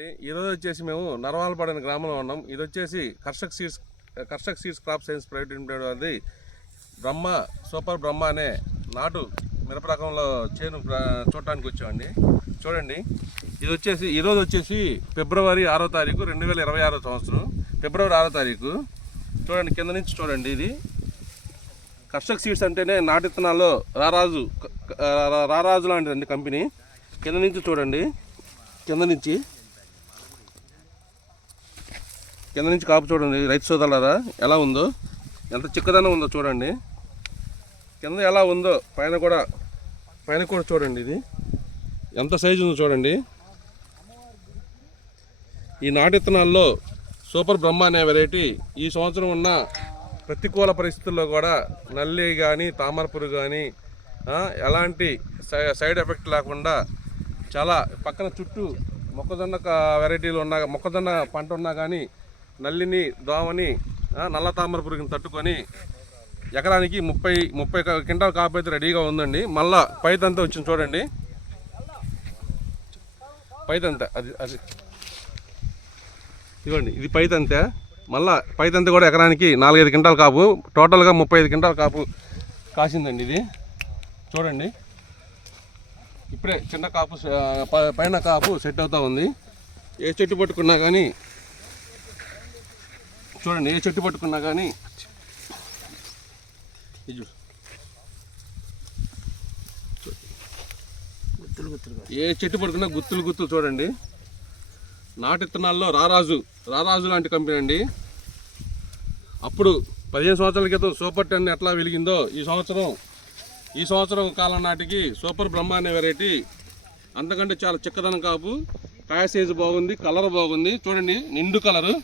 ఈరోజు వచ్చేసి మేము నరవాలపాడు అనే గ్రామంలో ఉన్నాం. ఇది వచ్చేసి Karshak seeds crop science private limited అది సూపర్ బ్రహ్మ అనే నాటు మిరప రకంలో చేను చూడటానికి వచ్చామండి. చూడండి, ఈరోజు వచ్చేసి ఫిబ్రవరి 6వ తారీఖు 2026 సంవత్సరం ఫిబ్రవరి 6వ తారీఖు. చూడండి, కింద నుంచి చూడండి. ఇది కర్షక్ సీడ్స్ అంటేనే నాటు విత్తనాల్లో రారాజు లాంటిదండి కంపెనీ. కింద నుంచి చూడండి, కింద నుంచి కాపు చూడండి రైతు సోదరులారా, ఎలా ఉందో, ఎంత చిక్కదనం ఉందో చూడండి. కింద ఎలా ఉందో పైన కూడా చూడండి, ఇది ఎంత సైజు ఉందో చూడండి. ఈ నాటు విత్తనాల్లో సూపర్ బ్రహ్మ అనే వెరైటీ ఈ సంవత్సరం ఉన్న ప్రతికూల పరిస్థితుల్లో కూడా నల్లి కానీ తామర పురుగు కానీ ఎలాంటి సైడ్ ఎఫెక్ట్ లేకుండా చాలా పక్కన చుట్టూ మొక్కజొన్న వెరైటీలు మొక్కజొన్న పంట ఉన్నా కానీ నల్లిని దోమని నల్ల తామర పురుగుని తట్టుకొని ఎకరానికి 30 క్వింటాల్ కాపు అయితే రెడీగా ఉందండి. మళ్ళా పైతంతా వచ్చింది చూడండి, పైతంతా అది ఇదిగోండి, ఇది పైతంతా. మళ్ళా పైతంతా కూడా ఎకరానికి 4-5 క్వింటాల్ కాపు, టోటల్గా 35 క్వింటాల్ కాపు కాసిందండి. ఇది చూడండి, ఇప్పుడే చిన్న కాపు పైన కాపు సెట్ అవుతూ ఉంది. ఏ చెట్టు పట్టుకున్నా కానీ చూడండి, ఏ చెట్టు పట్టుకున్నా కానీ ఏ చెట్టు పట్టుకున్నా గుత్తులు చూడండి. నాటు విత్తనాల్లో రారాజు లాంటి కంపెనీ అండి. అప్పుడు 15 సంవత్సరాల క్రితం సూపర్ 10 ఎట్లా వెలిగిందో ఈ సంవత్సరం కాలం నాటికి సూపర్ బ్రహ్మ అనే వెరైటీ అంతకంటే చాలా చిక్కదనం కాపు, కాయ సైజు బాగుంది, కలర్ బాగుంది. చూడండి, నిండు కలరు.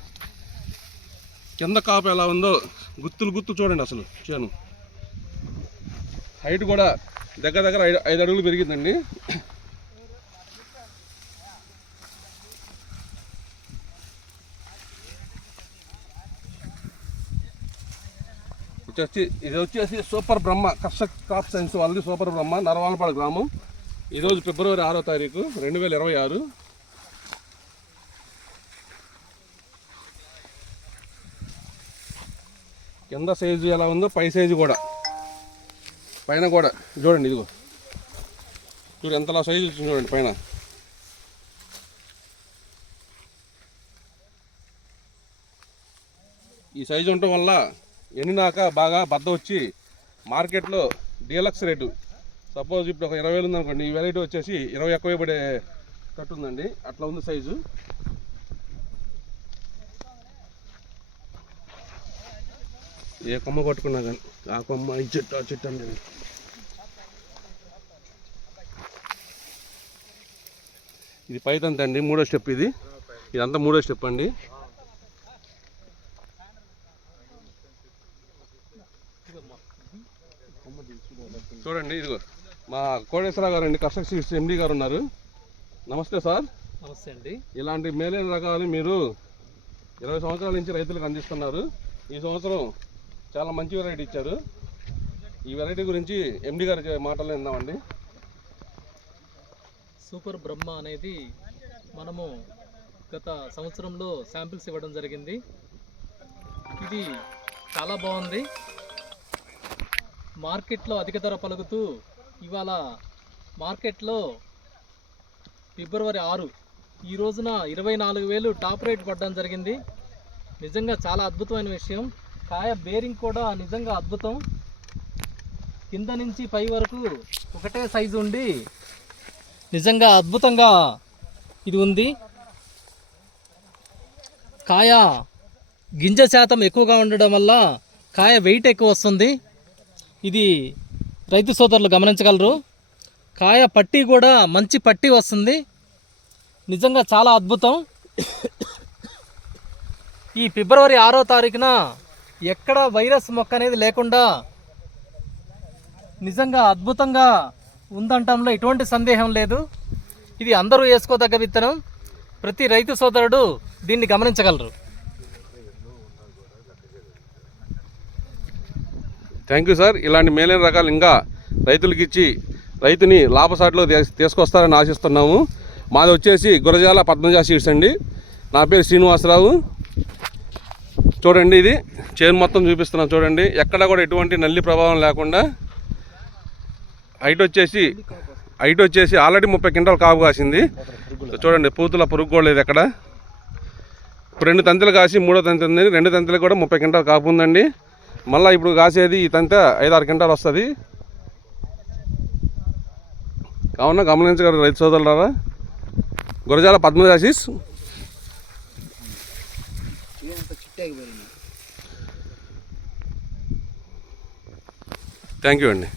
కింద కాపు ఎలా ఉందో గుత్తు చూడండి. అసలు చేను హైట్ కూడా దగ్గర 5 అడుగులు పెరిగిందండి. ఇది వచ్చేసి సూపర్ బ్రహ్మ కర్షక్ క్రాప్ సైన్స్ వాళ్ళది. సూపర్ బ్రహ్మ నరవాలపాడు గ్రామం. ఈరోజు ఫిబ్రవరి 6వ తారీఖు 2026. కింద సైజు ఎలా ఉందో పై సైజు కూడా, పైన కూడా చూడండి. ఇదిగో చూడండి, ఎంతలా సైజు వచ్చింది చూడండి పైన. ఈ సైజు ఉండటం వల్ల ఎండినాక బాగా బద్ద వచ్చి మార్కెట్లో డీలక్స్ రేటు. సపోజ్ ఇప్పుడు ఒక 20,000 ఉందనుకోండి, ఈ వెరైటీ వచ్చేసి 21,000 పడే కట్టు ఉందండి. అట్లా ఉంది సైజు. ఏ కొమ్మ కొట్టుకున్నా కానీ ఆ కొమ్మ ఈ చెట్టు ఆ చెట్టు అండి. ఇది పైతంత అండి, 3వ స్టెప్. ఇదంతా 3వ స్టెప్ అండి. చూడండి, ఇదిగో మా కోటేశ్వరరావు గారు అండి, కర్షక్ సీడ్స్ ఎండి గారు ఉన్నారు. నమస్తే సార్. నమస్తే అండి. ఇలాంటి మేలైన రకాలు మీరు 20 సంవత్సరాల నుంచి రైతులకు అందిస్తున్నారు. ఈ సంవత్సరం చాలా మంచి వెరైటీ ఇచ్చారు. ఈ వెరైటీ గురించి ఎండి గారి మాటలు విందామండి. సూపర్ బ్రహ్మ అనేది మనము గత సంవత్సరంలో శాంపిల్స్ ఇవ్వడం జరిగింది. ఇది చాలా బాగుంది. మార్కెట్లో అధిక ధర పలుకుతూ ఇవాళ మార్కెట్లో ఫిబ్రవరి 6 ఈ రోజున 24,000 టాప్ రేట్ పడడం జరిగింది. నిజంగా చాలా అద్భుతమైన విషయం. కాయ బేరింగ్ కూడా నిజంగా అద్భుతం. కింద నుంచి పై వరకు ఒకటే సైజు ఉండి నిజంగా అద్భుతంగా ఇది ఉంది. కాయ గింజ శాతం ఎక్కువగా ఉండడం వల్ల కాయ వెయిట్ ఎక్కువ వస్తుంది. ఇది రైతు సోదరులు గమనించగలరు. కాయ పట్టి కూడా మంచి పట్టి వస్తుంది. నిజంగా చాలా అద్భుతం. ఈ ఫిబ్రవరి 6వ తారీఖున ఎక్కడ వైరస్ మొక్క అనేది లేకుండా నిజంగా అద్భుతంగా ఉందంటంలో ఎటువంటి సందేహం లేదు. ఇది అందరూ వేసుకోదగ్గ విత్తనం. ప్రతి రైతు సోదరుడు దీన్ని గమనించగలరు. Thank you sir. ఇలాంటి మేలైన రకాలు ఇంకా రైతులకి ఇచ్చి రైతుని లాభసాటిలో తీసుకొస్తారని ఆశిస్తున్నాము. మాది వచ్చేసి గురజాల పద్మజ సీడ్స్ అండి. నా పేరు శ్రీనివాసరావు. చూడండి, ఇది చేను మొత్తం చూపిస్తున్నాను చూడండి. ఎక్కడ కూడా ఎటువంటి నల్లి ప్రభావం లేకుండా హైట్ వచ్చేసి ఆల్రెడీ 30 క్వింటాలు కాపు కాసింది. చూడండి, పూతుల పురుగు కూడా లేదు ఎక్కడ. ఇప్పుడు 2 తంతులు కాసి 3వ తంతి ఉంది. 2 తంతులకు కూడా 30 క్వింటాలు కాపు ఉందండి. మళ్ళీ ఇప్పుడు కాసేది ఈ తంత 5-6 క్వింటాలు వస్తుంది. కావున గమనించగలరు రైతు సోదరులారా. Gurazala Padmaja seeds. Thank you అండి.